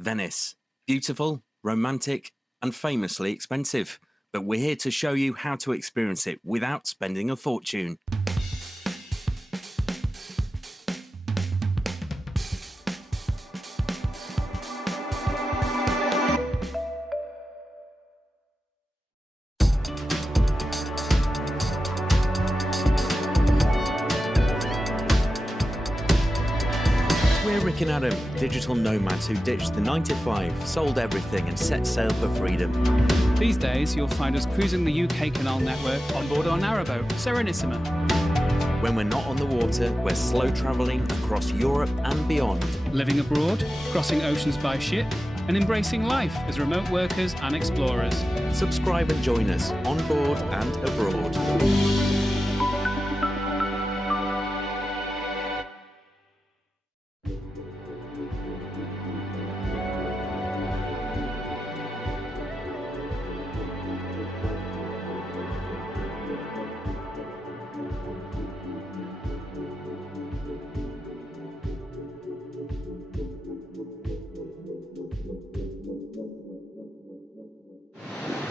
Venice. Beautiful, romantic, and famously expensive. But we're here to show you how to experience it without spending a fortune. We're Rick and Adam, digital nomads who ditched the 9-to-5, sold everything and set sail for freedom. These days, you'll find us cruising the UK canal network on board our narrowboat, Serenissima. When we're not on the water, we're slow travelling across Europe and beyond. Living abroad, crossing oceans by ship, and embracing life as remote workers and explorers. Subscribe and join us on board and abroad.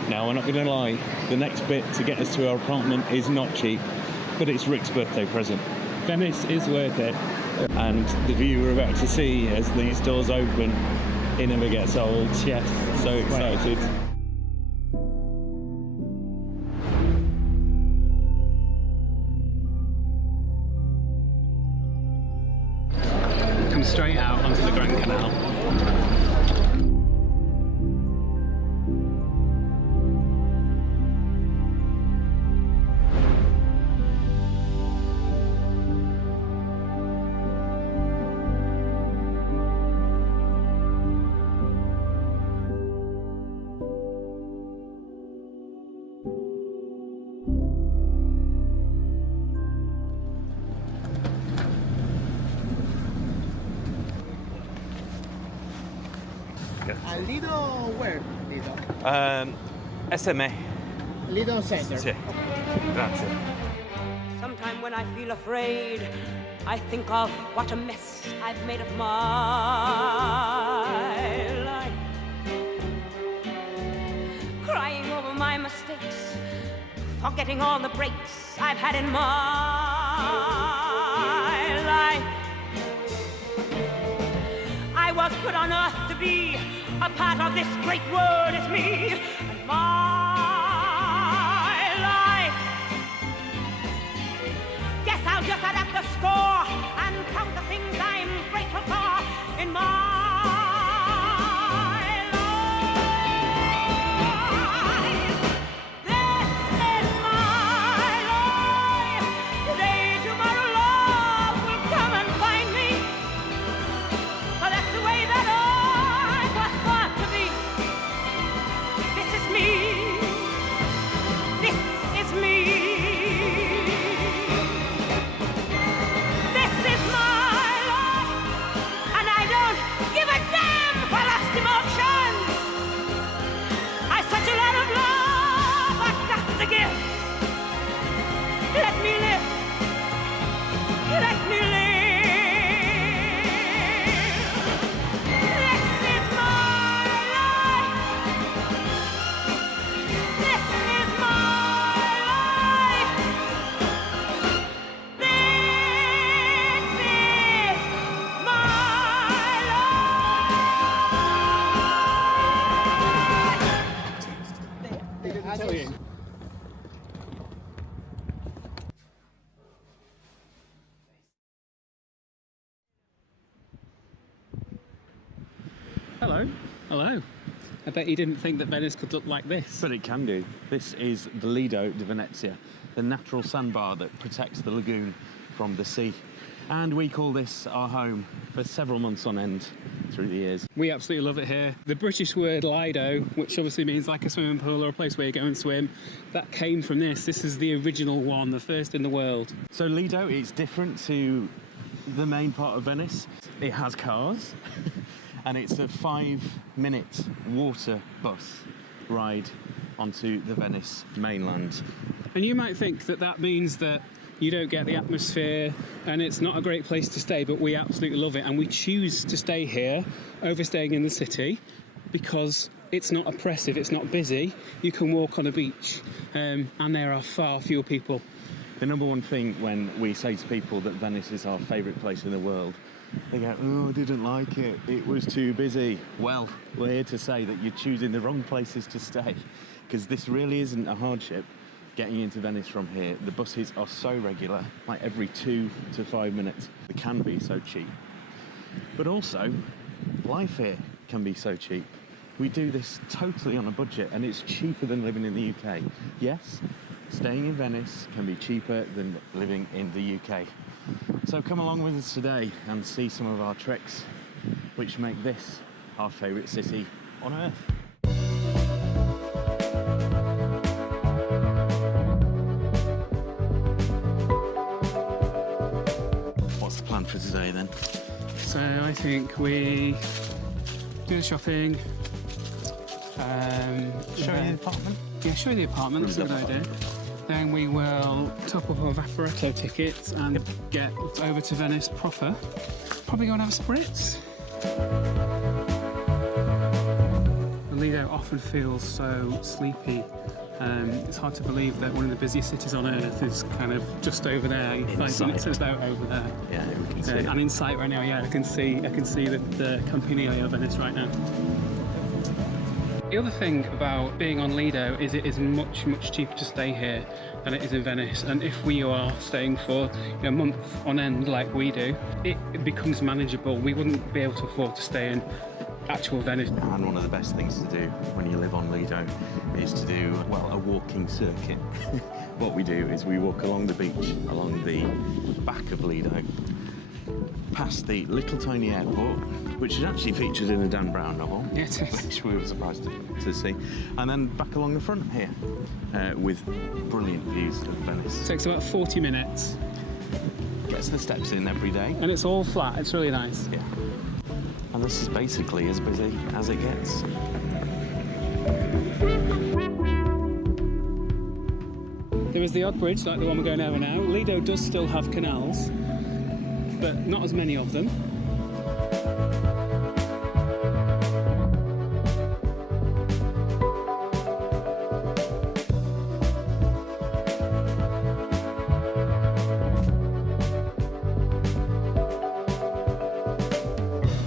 Now, we're not going to lie, the next bit to get us to our apartment is not cheap, but it's Rick's birthday present. Venice is worth it, and the view we're about to see as these doors open, it never gets old. Yes, so excited. Come straight out onto the Grand Canal. Lido, where? Lido? SMA. Lido Center. Sì. Grazie. Sometime when I feel afraid, I think of what a mess I've made of my life. Crying over my mistakes, forgetting all the breaks I've had in my life. I was put on earth to be a part of this great world is me and my life. Guess I'll just add up the score and count the things I'm grateful for in my life. This is my life. Today, tomorrow, love will come and find me. But that's the way that Hello. Hello. I bet you didn't think that Venice could look like this. But it can do. This is the Lido di Venezia, the natural sandbar that protects the lagoon from the sea. And we call this our home for several months on end through the years. We absolutely love it here. The British word Lido, which obviously means like a swimming pool or a place where you go and swim, that came from this. This is the original one, the first in the world. So Lido is different to the main part of Venice. It has cars. And it's a 5-minute water bus ride onto the Venice mainland. And you might think that that means that You don't get the atmosphere, and it's not a great place to stay, but we absolutely love it, and we choose to stay here over staying in the city because it's not oppressive, it's not busy. You can walk on a beach, and there are far fewer people. The number one thing when we say to people that Venice is our favourite place in the world, they go, oh, I didn't like it, it was too busy. Well, we're here to say that you're choosing the wrong places to stay, because this really isn't a hardship getting into Venice from here. The buses are so regular, like every 2 to 5 minutes. They can be so cheap. But also, life here can be so cheap. We do this totally on a budget, and it's cheaper than living in the UK. Yes, staying in Venice can be cheaper than living in the UK. So come along with us today and see some of our tricks which make this our favourite city on earth. What's the plan for today then? So I think we do the shopping. Show you the apartment? Yeah, show you the apartment, that's a good idea. Then we will top up our Vaporetto tickets and get over to Venice proper. Probably go and have a Spritz. Lido often feels so sleepy. It's hard to believe that one of the busiest cities on earth is kind of just over there. 5 minutes about over there. Yeah, we can see it. And in sight right now, yeah, I can see the Campanile of Venice right now. The other thing about being on Lido is it is much, much cheaper to stay here than it is in Venice. And if we are staying for a month on end like we do, it becomes manageable. We wouldn't be able to afford to stay in actual Venice. And one of the best things to do when you live on Lido is to do, well, a walking circuit. What we do is we walk along the beach, along the back of Lido, past the little tiny airport, which is actually featured in a Dan Brown novel, Yeah, it is. which we were surprised to see, and then back along the front here with brilliant views of Venice. It takes about 40 minutes Gets the steps in every day. and it's all flat. It's really nice. Yeah. And this is basically as busy as it gets. There is the odd bridge like the one we're going over now. Lido does still have canals, but not as many of them.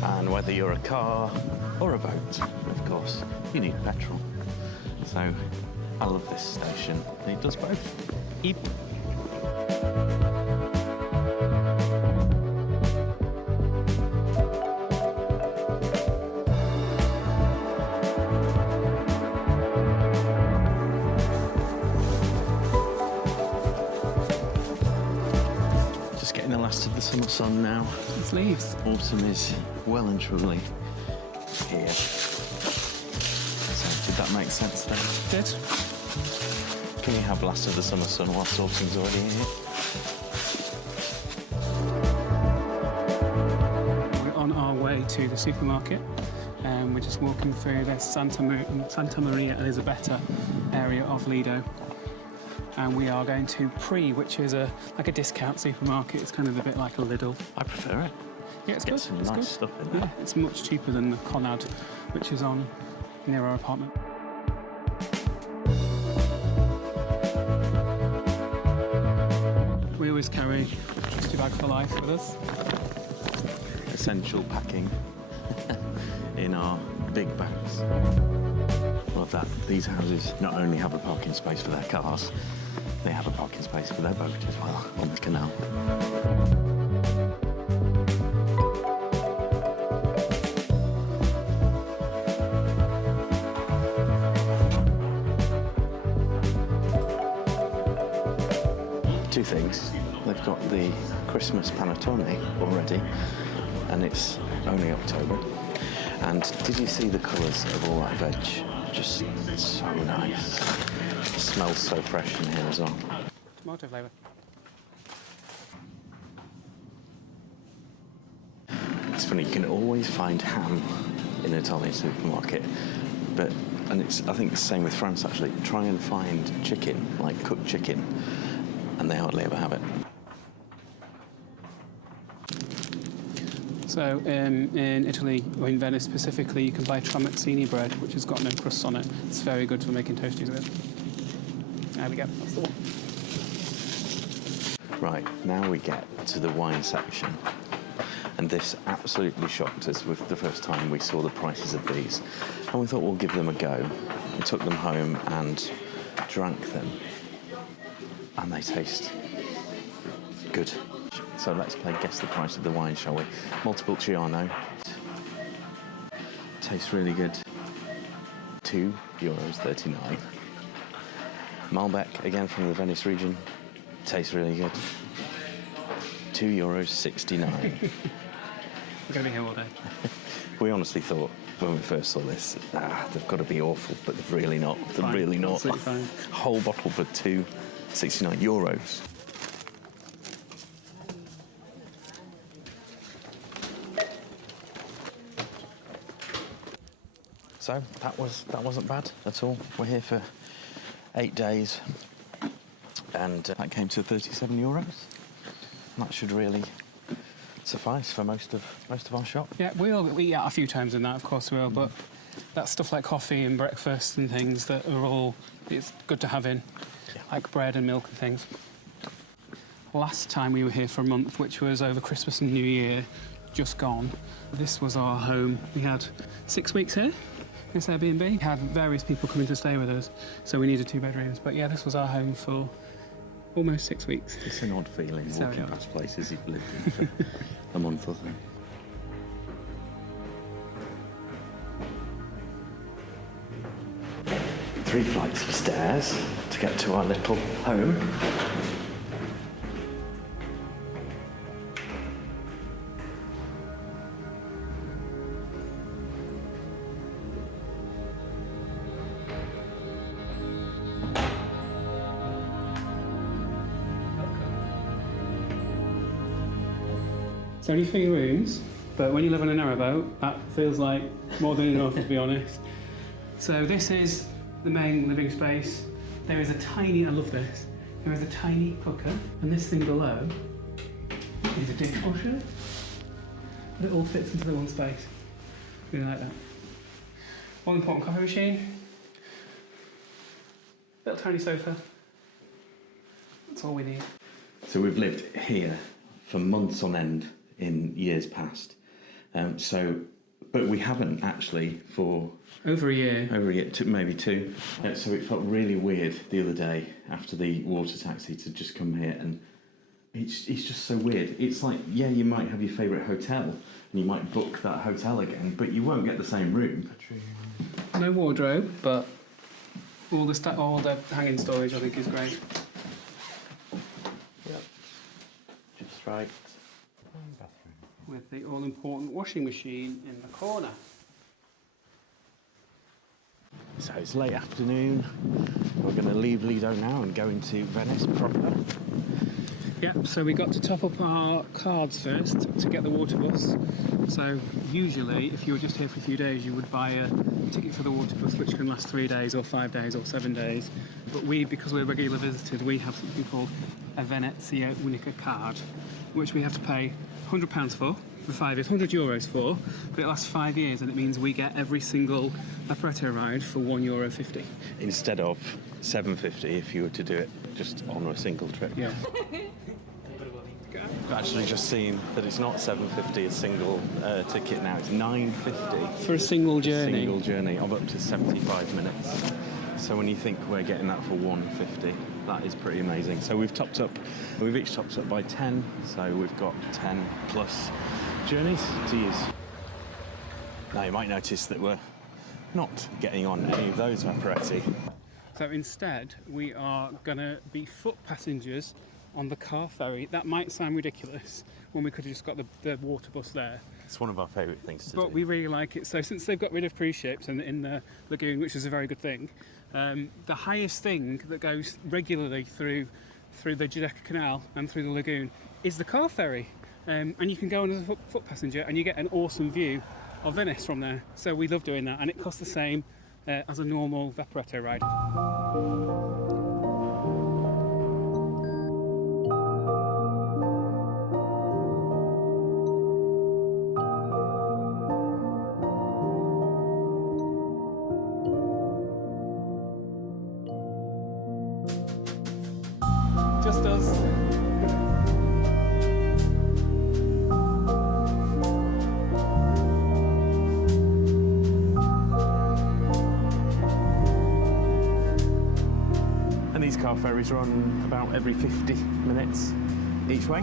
And whether you're a car or a boat, of course, you need petrol. So I love this station. It does both. Eep. Just getting the last of the summer sun now. It's leaves. Autumn is well and truly here. So did that make sense then? Good. Can you have last of the summer sun whilst autumn's already here? We're on our way to the supermarket, and we're just walking through the Santa Maria Elisabetta area of Lido. And we are going to Pri, which is like a discount supermarket. It's kind of a bit like a Lidl. I prefer it. Yeah, it's Get good. some It's nice good. stuff in there. Yeah, it's much cheaper than the Conad, which is on near our apartment. We always carry a trusty bag for life with us. Essential packing in our big bags. Love that. These houses not only have a parking space for their cars, they have a parking space for their boat as well on the canal. Two things. They've got the Christmas panettone already, and it's only October. And did you see the colours of all that veg? Just so nice. It smells so fresh in here as well. Tomato flavour. It's funny, you can always find ham in an Italian supermarket, but, and it's, I think it's the same with France actually, try and find chicken, like cooked chicken, and they hardly ever have it. So in Italy, or in Venice specifically, you can buy tramezzini bread, which has got no crusts on it. It's very good for making toasties with. There we go, that's the one. Right, now we get to the wine section. And this absolutely shocked us with the first time we saw the prices of these. And we thought we'll give them a go. We took them home and drank them. And they taste good. So let's play Guess the Price of the Wine, shall we? Montepulciano. Tastes really good. €2.39. Malbec, again from the Venice region. Tastes really good. €2.69. We're going to be here all day. We honestly thought when we first saw this, they've got to be awful, but they've really not. They're Fine, really not. absolutely fine. Whole bottle for €2.69. So that wasn't bad at all. We're here for 8 days, and that came to €37. That should really suffice for most of our shop. Yeah, we'll eat out a few times in that, of course we will, but that's stuff like coffee and breakfast and things that are all, it's good to have in, like bread and milk and things. Last time we were here for a month, which was over Christmas and New Year, just gone. This was our home. We had 6 weeks here, this Airbnb. We had various people coming to stay with us, so we needed 2 bedrooms. But yeah, this was our home for almost 6 weeks. It's an odd feeling So walking odd. past places you've lived in for a month or so. Three flights of stairs to get to our little home. It's only 3 rooms, but when you live on a narrowboat, that feels like more than enough, to be honest. So this is the main living space. There is a tiny, I love this, there is a tiny cooker, and this thing below is a dishwasher. But it all fits into the one space. Really like that. All important coffee machine. Little tiny sofa. That's all we need. So we've lived here for months on end in years past. But we haven't actually for Over a year. maybe 2. So it felt really weird the other day after the water taxi to just come here, and it's just so weird. It's like, yeah, you might have your favourite hotel and you might book that hotel again, but you won't get the same room. No wardrobe, but all the hanging storage I think is great. Yep. Just right. With the all-important washing machine in the corner. So it's late afternoon. We're going to leave Lido now and go into Venice proper. Yep, so we got to top up our cards first to get the water bus. So usually, if you were just here for a few days, you would buy a ticket for the water bus, which can last 3 days or 5 days or 7 days. But because we're regular visitors, we have something called a Venezia Unica card, which we have to pay £100 for 5 years, €100 for, but it lasts 5 years, and it means we get every single aperto ride for €1.50. Instead of $7.50 if you were to do it just on a single trip. Yeah. I've actually just seen that it's not $7.50 a single ticket now, it's $9.50 For a single journey. single journey of up to 75 minutes. So when you think we're getting that for $1.50, that is pretty amazing. So we've each topped up by 10, so we've got 10 plus journeys to use. Now you might notice that we're not getting on any of those apparati. So instead, we are going to be foot passengers on the car ferry. That might sound ridiculous when we could have just got the water bus there. It's one of our favourite things to do. But we really like it. So since they've got rid of cruise ships in the lagoon, which is a very good thing, the highest thing that goes regularly through the Giudecca Canal and through the lagoon is the car ferry. And you can go on as a foot passenger and you get an awesome view of Venice from there. So we love doing that, and it costs the same as a normal Vaporetto ride. our ferries run about every 50 minutes each way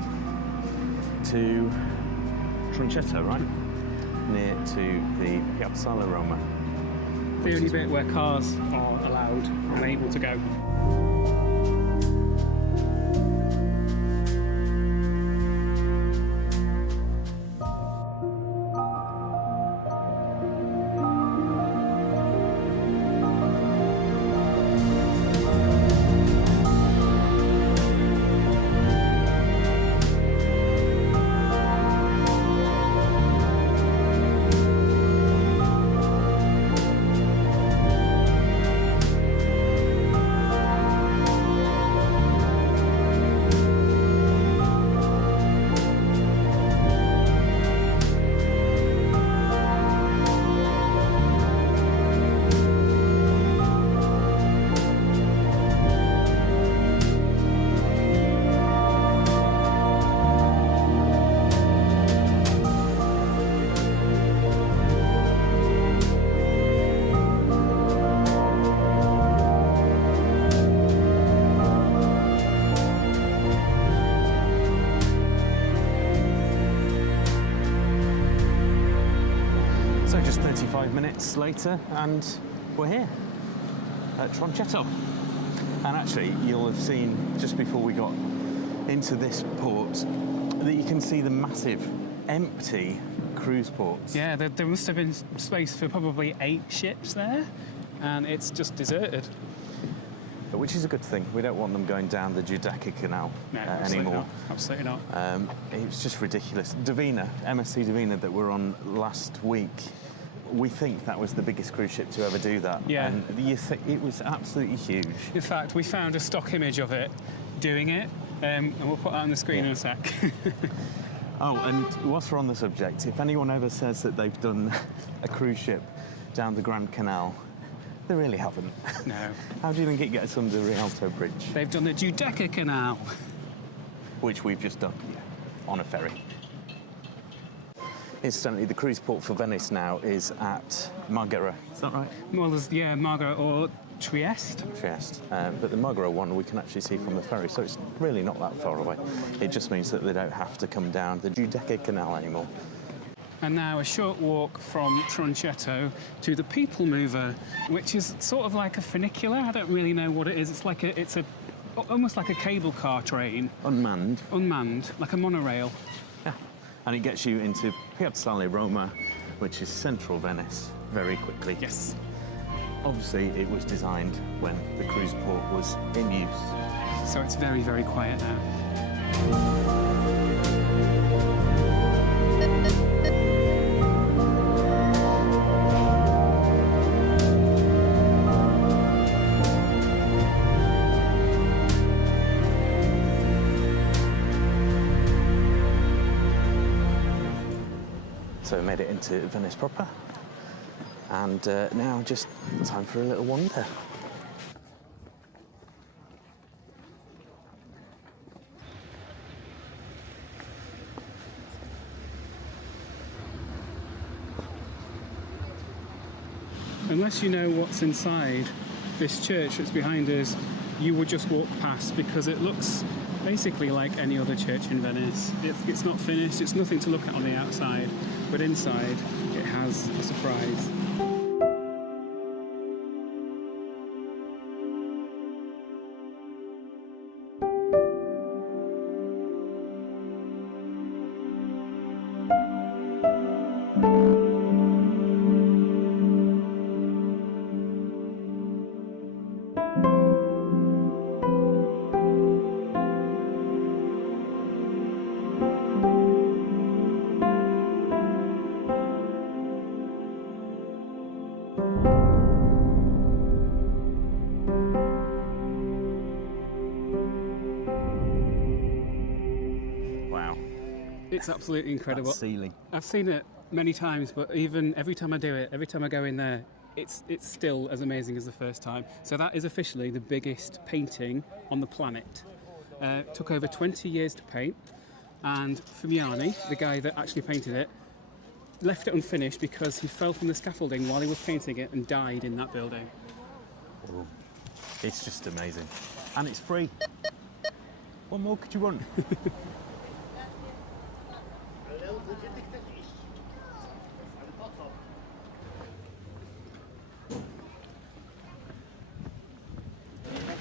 to Tronchetto, right? Near to the Piazza Roma. The only bit where cars are allowed and able to go. So just 35 minutes later and we're here at Tronchetto. And actually you'll have seen just before we got into this port that you can see the massive empty cruise ports. Yeah, there must have been space for probably 8 ships there, and it's just deserted. Which is a good thing. We don't want them going down the Giudecca Canal Absolutely anymore. not. Absolutely not. It was just ridiculous. Divina, MSC Divina that we're on last week, we think that was the biggest cruise ship to ever do that. Yeah. And it was absolutely huge. In fact, we found a stock image of it doing it, and we'll put that on the screen in a sec. Oh, and whilst we're on the subject, if anyone ever says that they've done a cruise ship down the Grand Canal, they really haven't. No. How do you think it gets under Rialto Bridge? They've done the Giudecca Canal. Which we've just done on a ferry. Incidentally, the cruise port for Venice now is at Marghera. Is that right? Well, there's, Marghera or Trieste. Trieste. But the Marghera one we can actually see from the ferry, so it's really not that far away. It just means that they don't have to come down the Giudecca Canal anymore. And now a short walk from Tronchetto to the People Mover, which is sort of like a funicular. I don't really know what it is. It's almost like a cable car train. Unmanned. Unmanned, like a monorail. Yeah. And it gets you into Piazza Roma, which is central Venice, very quickly. Yes. Obviously, it was designed when the cruise port was in use. So it's very, very quiet now. So we made it into Venice proper, and now just time for a little wander. Unless you know what's inside this church that's behind us, you would just walk past because it looks basically like any other church in Venice. It's not finished, it's nothing to look at on the outside, but inside it has a surprise. It's absolutely incredible. That ceiling. I've seen it many times, but even every time I do it, every time I go in there, it's still as amazing as the first time. So that is officially the biggest painting on the planet. It took over 20 years to paint, and Fumiani, the guy that actually painted it, left it unfinished because he fell from the scaffolding while he was painting it and died in that building. Oh. It's just amazing. And it's free. What more could you want?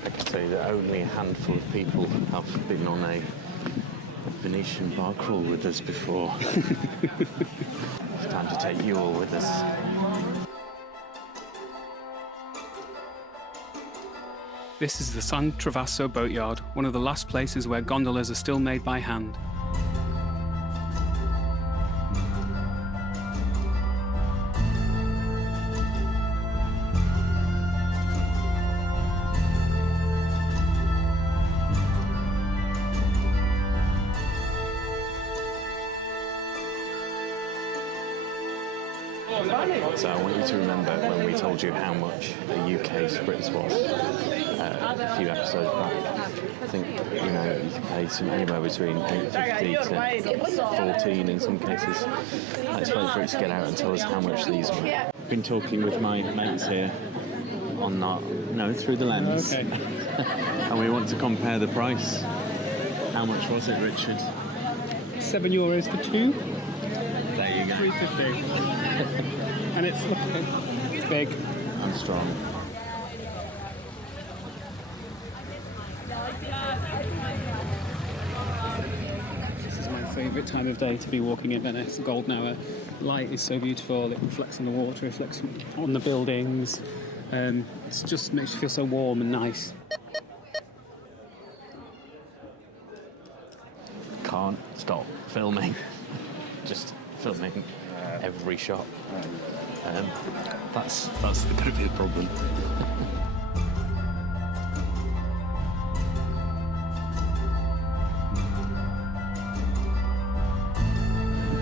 I can say that only a handful of people have been on a Venetian bar crawl with us before. It's time to take you all with us. This is the San Travaso boatyard, one of the last places where gondolas are still made by hand. So I want you to remember when we told you how much a UK Spritz was a few episodes back. I think, you know, you can pay anywhere between $8.50 to $14 in some cases. Let's wait for it to get out and tell us how much these were. Been talking with my mates here on that, no, through the lens. Okay. And we want to compare the price. How much was it, Richard? €7 for two, There you go. $3.50. And it's big. And strong. This is my favourite time of day to be walking in Venice. The golden hour. Light is so beautiful. It reflects on the water, reflects on the buildings. It just makes you feel so warm and nice. Can't stop filming. Just filming every shot. That's going to be the problem.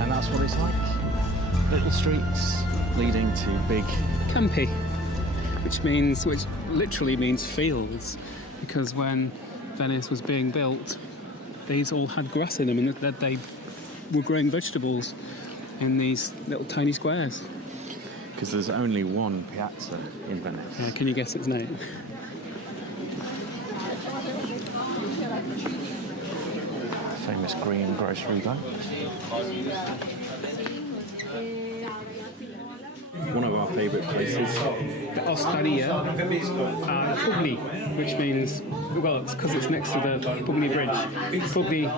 And that's what it's like. Little streets leading to big. Campi, which literally means fields, because when Venice was being built, these all had grass in them, and that they were growing vegetables in these little tiny squares. Because there's only one Piazza in Venice. Can you guess its name? Famous green grocery bag. One of our favourite places. The Osteria Publi, which means, well, it's because it's next to the Publi Bridge. Publi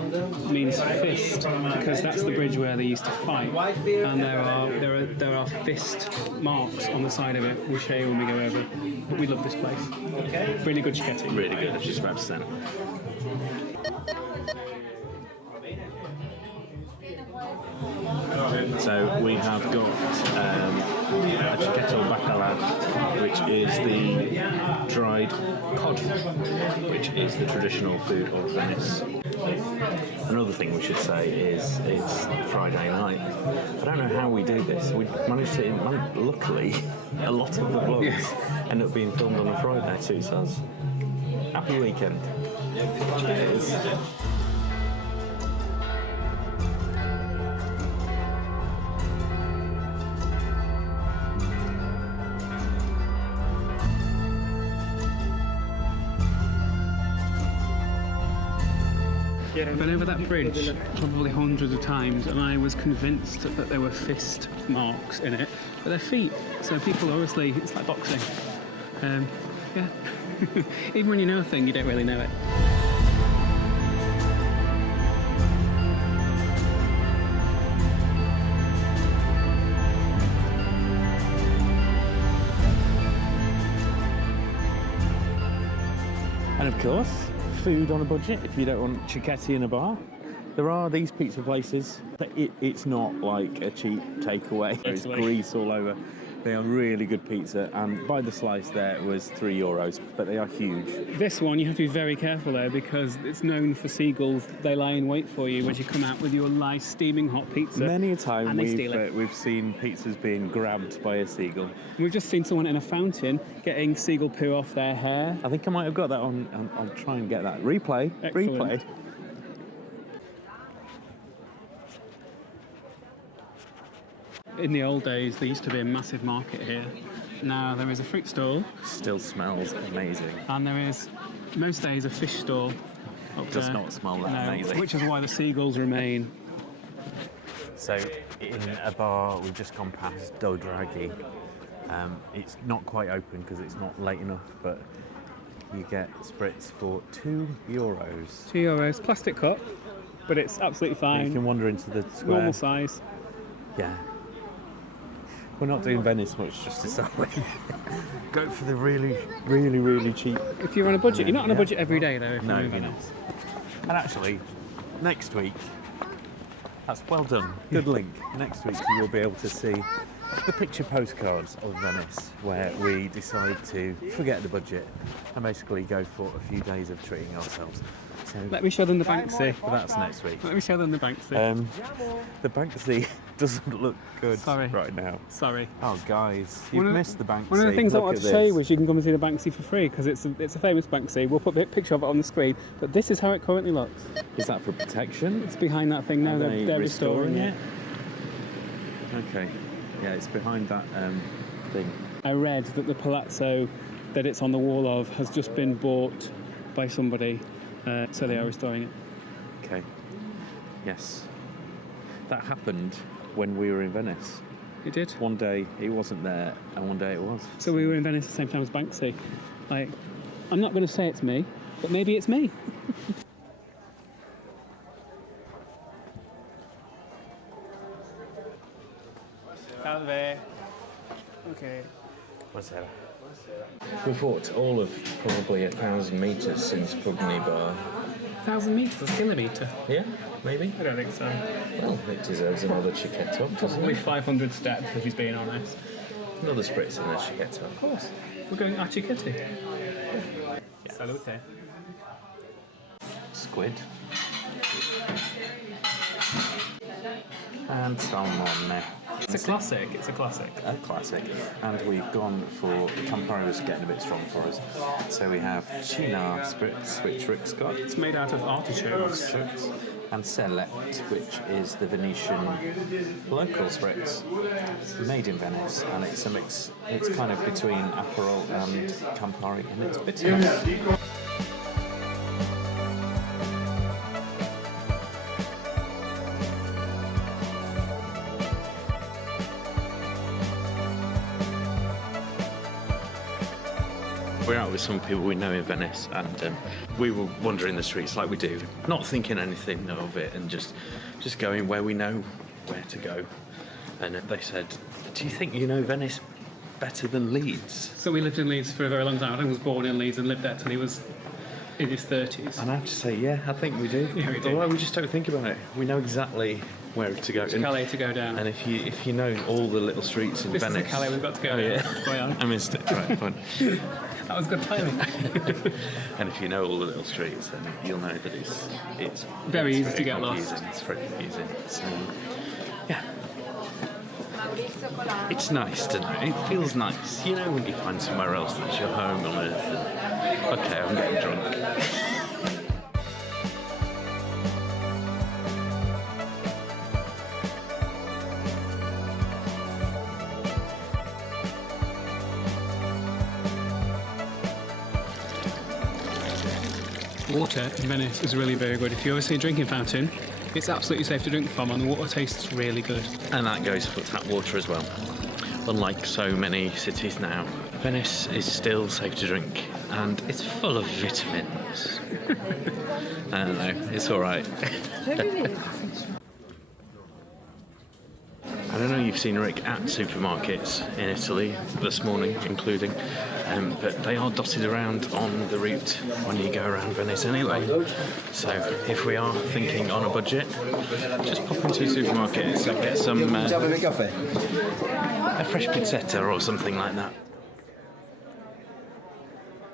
means fist, because that's the bridge where they used to fight, and there are fist marks on the side of it. We'll show you when we go over. But we love this place. Really good chiquetti. Really good, I was just about to say. So we have got a chiquetto bacala, which is the dried cod, which is the traditional food of Venice. Another thing we should say is it's Friday night. I don't know how we do this. We managed to, luckily, a lot of the vlogs end up being filmed on a Friday, suits us. Happy weekend. Cheers. I've been over that bridge probably hundreds of times, and I was convinced that there were fist marks in it, but they're feet. So people obviously, it's like boxing. Yeah. Even when you know a thing, you don't really know it. And of course, food on a budget if you don't want chiquetti in a bar. There are these pizza places, but it's not like a cheap takeaway. There's grease all over. They are really good pizza, and by the slice there it was €3, but they are huge. This one, you have to be very careful though, because it's known for seagulls. They lie in wait for you as you come out with your nice steaming hot pizza. Many a time and they steal it. we've seen pizzas being grabbed by a seagull. We've just seen someone in a fountain getting seagull poo off their hair. I think I might have got that on. I'll try and get that. Replay. Excellent. Replay. In the old days, there used to be a massive market here, Now there is a fruit stall, Still smells amazing. and there is most days a fish stall. Up Does there. not smell that No, amazing. which is why the seagulls remain. So in a bar, we've just gone past Dodraghi. It's not quite open because it's not late enough, but you get Spritz for €2. €2, plastic cup, but it's absolutely You fine. can wander into the square. Normal size. Yeah. We're not doing Venice much justice, are we? Go for the really, really, really cheap. If you're on a budget, you're not on a Yeah. budget every day though. If No, you're in you're not. Venice. And actually, next week, that's well done. Good link. Next week you will be able to see the picture postcards of Venice, where we decide to forget the budget and basically go for a few days of treating ourselves. So Let me show them the Banksy. but that's next week. Let me show them the Banksy. The Banksy doesn't look good Sorry. right now. Sorry. Oh, guys, you've One of- missed the Banksy. One of the things I Look wanted at to show you this. was you can come and see the Banksy for free because it's a famous Banksy. We'll put a picture of it on the screen, but this is how it currently looks. Is that for protection? It's behind that thing now. Are They're restoring it. Okay. Yeah, it's behind that thing. I read that the palazzo that it's on the wall of has just been bought by somebody, so they are restoring it. Okay. Yes. That happened when we were in Venice. It did. One day it wasn't there, and one day it was. So we were in Venice at the same time as Banksy. Like, I'm not going to say it's me, but maybe it's me. Salve. Okay. We've walked all of probably 1,000 metres since Pugni Bar. 1,000 metres, a kilometre. Yeah, maybe. I don't think so. Well, it deserves another Chiquetto, doesn't Probably it? 500 steps if he's being honest. Another Spritz and a Chiquetto. Of course. We're going a Chiquetti. Salute. Squid. And salmon. It's a classic. It's a classic. A classic. And we've gone for the Campari was getting a bit strong for us. So we have Cynar Spritz, which Rick's got. It's made out of artichokes. And Select, which is the Venetian local Spritz, made in Venice, and it's a mix. It's kind of between Aperol and Campari, and it's bitter. We're out with some people we know in Venice, and we were wandering the streets like we do, not thinking anything of it, and just going where we know where to go. And they said, "Do you think you know Venice better than Leeds?" So we lived in Leeds for a very long time. I think he was born in Leeds and lived there till he was in his 30s. And I have to say, yeah, I think we do. Yeah, we do. Although we just don't think about it. We know exactly where to go. And, Calais to go down. and if you know all the little streets in This Venice, is the Calais we've got to go Oh, down. yeah. Go on. I missed it. Right, fine. That was good timing. And if you know all the little streets, then you'll know that it's Very it's easy to get lost. confusing. It's very confusing. So, yeah. It's nice to know. It feels nice. You know when you find somewhere else that's your home on earth. And, okay, I'm getting drunk. Water in Venice is really very good. If you ever see a drinking fountain, it's absolutely safe to drink from, and the water tastes really good. And that goes for tap water as well. Unlike so many cities now, Venice is still safe to drink, and it's full of vitamins. I don't know, it's all right. I don't know, you've seen Rick at supermarkets in Italy this morning, including, but they are dotted around on the route when you go around Venice anyway. So if we are thinking on a budget, just pop into a supermarket and get some a fresh pizzetta or something like that.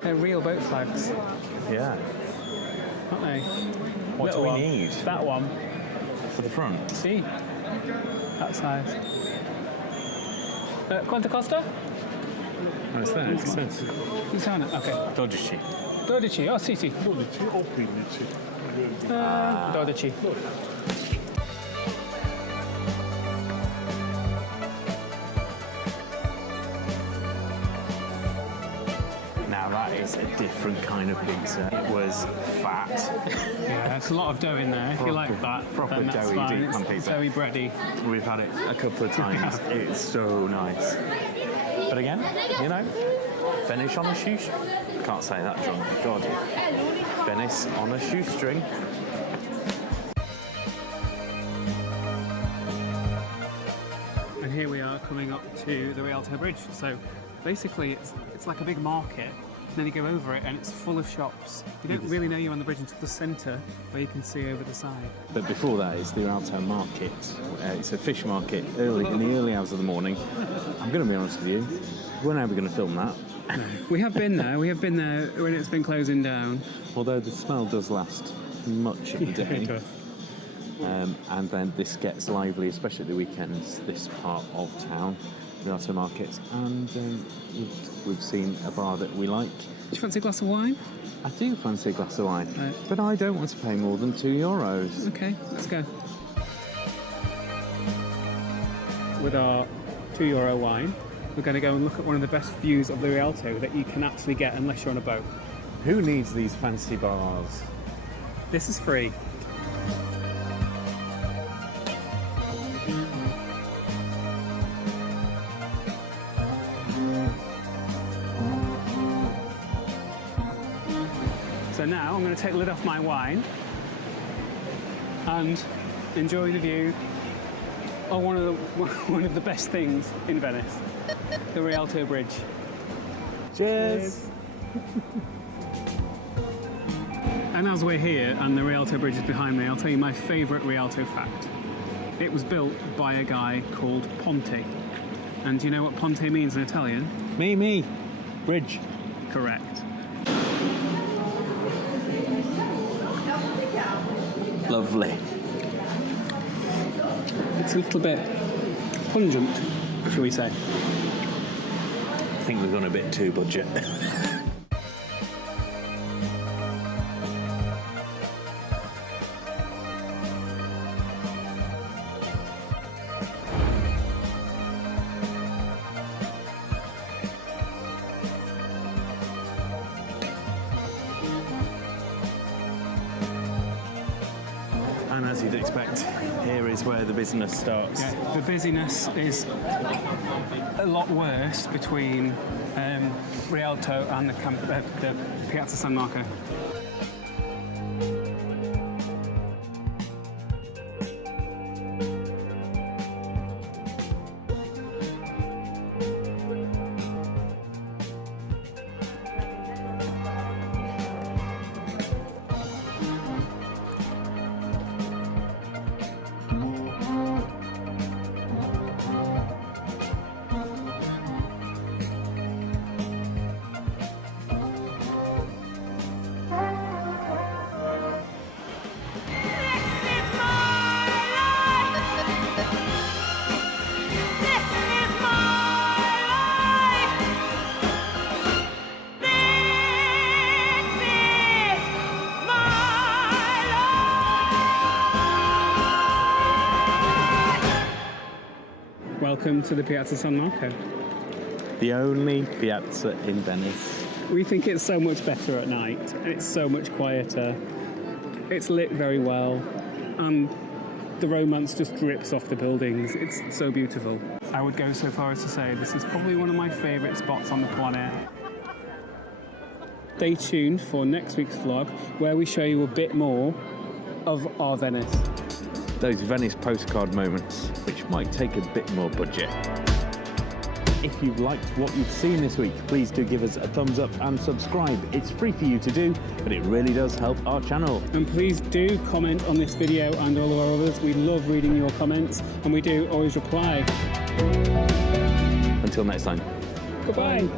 They're real boat flags, Yeah. aren't they? What Little do we one. need That one. for the front? See? That size. Quanto costa? Oh, it's there. It says. You found it? Okay. 12. 12. Oh, sì, sì. 12 o 15? 12. is a different kind of pizza. It was fat. Yeah, there's a lot of dough in there. If you like that, proper then that's doughy, fine. deep It's pan pizza. very bready. We've had it a couple of times. It's so nice. But again, you know, Venice on a shoestring. Can't say that, John. God. Venice on a shoestring. And here we are coming up to the Rialto Bridge. So basically it's like a big market. And then you go over it and it's full of shops. You don't really know you're on the bridge until the centre where you can see over the side. But before that, it's the Rialto market. It's a fish market early in the early hours of the morning. I'm going to be honest with you, we're never going to film that. No. We have been there when it's been closing down. Although the smell does last much of the day. It does. And then this gets lively, especially at the weekends, this part of town, Rialto markets. And we've seen a bar that we like. Do you fancy a glass of wine? I do fancy a glass of wine, Right. but I don't want to pay more than €2. Okay, let's go. With our €2 wine, we're going to go and look at one of the best views of the Rialto that you can actually get unless you're on a boat. Who needs these fancy bars? This is free. So now I'm going to take the lid off my wine and enjoy the view of one of the best things in Venice, the Rialto Bridge. Cheers! And as we're here and the Rialto Bridge is behind me, I'll tell you my favourite Rialto fact. It was built by a guy called Ponte. And do you know what Ponte means in Italian? Me. Bridge. Correct. Lovely. It's a little bit pungent, shall we say. I think we've gone a bit too budget. And as you'd expect, here is where the business starts. Yeah, the busyness is a lot worse between Rialto and the Piazza San Marco. Welcome to the Piazza San Marco. The only piazza in Venice. We think it's so much better at night. It's so much quieter. It's lit very well. And the romance just drips off the buildings. It's so beautiful. I would go so far as to say this is probably one of my favourite spots on the planet. Stay tuned for next week's vlog where we show you a bit more of our Venice. Those Venice postcard moments, which might take a bit more budget. If you've liked what you've seen this week, please do give us a thumbs up and subscribe. It's free for you to do, but it really does help our channel. And please do comment on this video and all of our others. We love reading your comments and we do always reply. Until next time. Goodbye.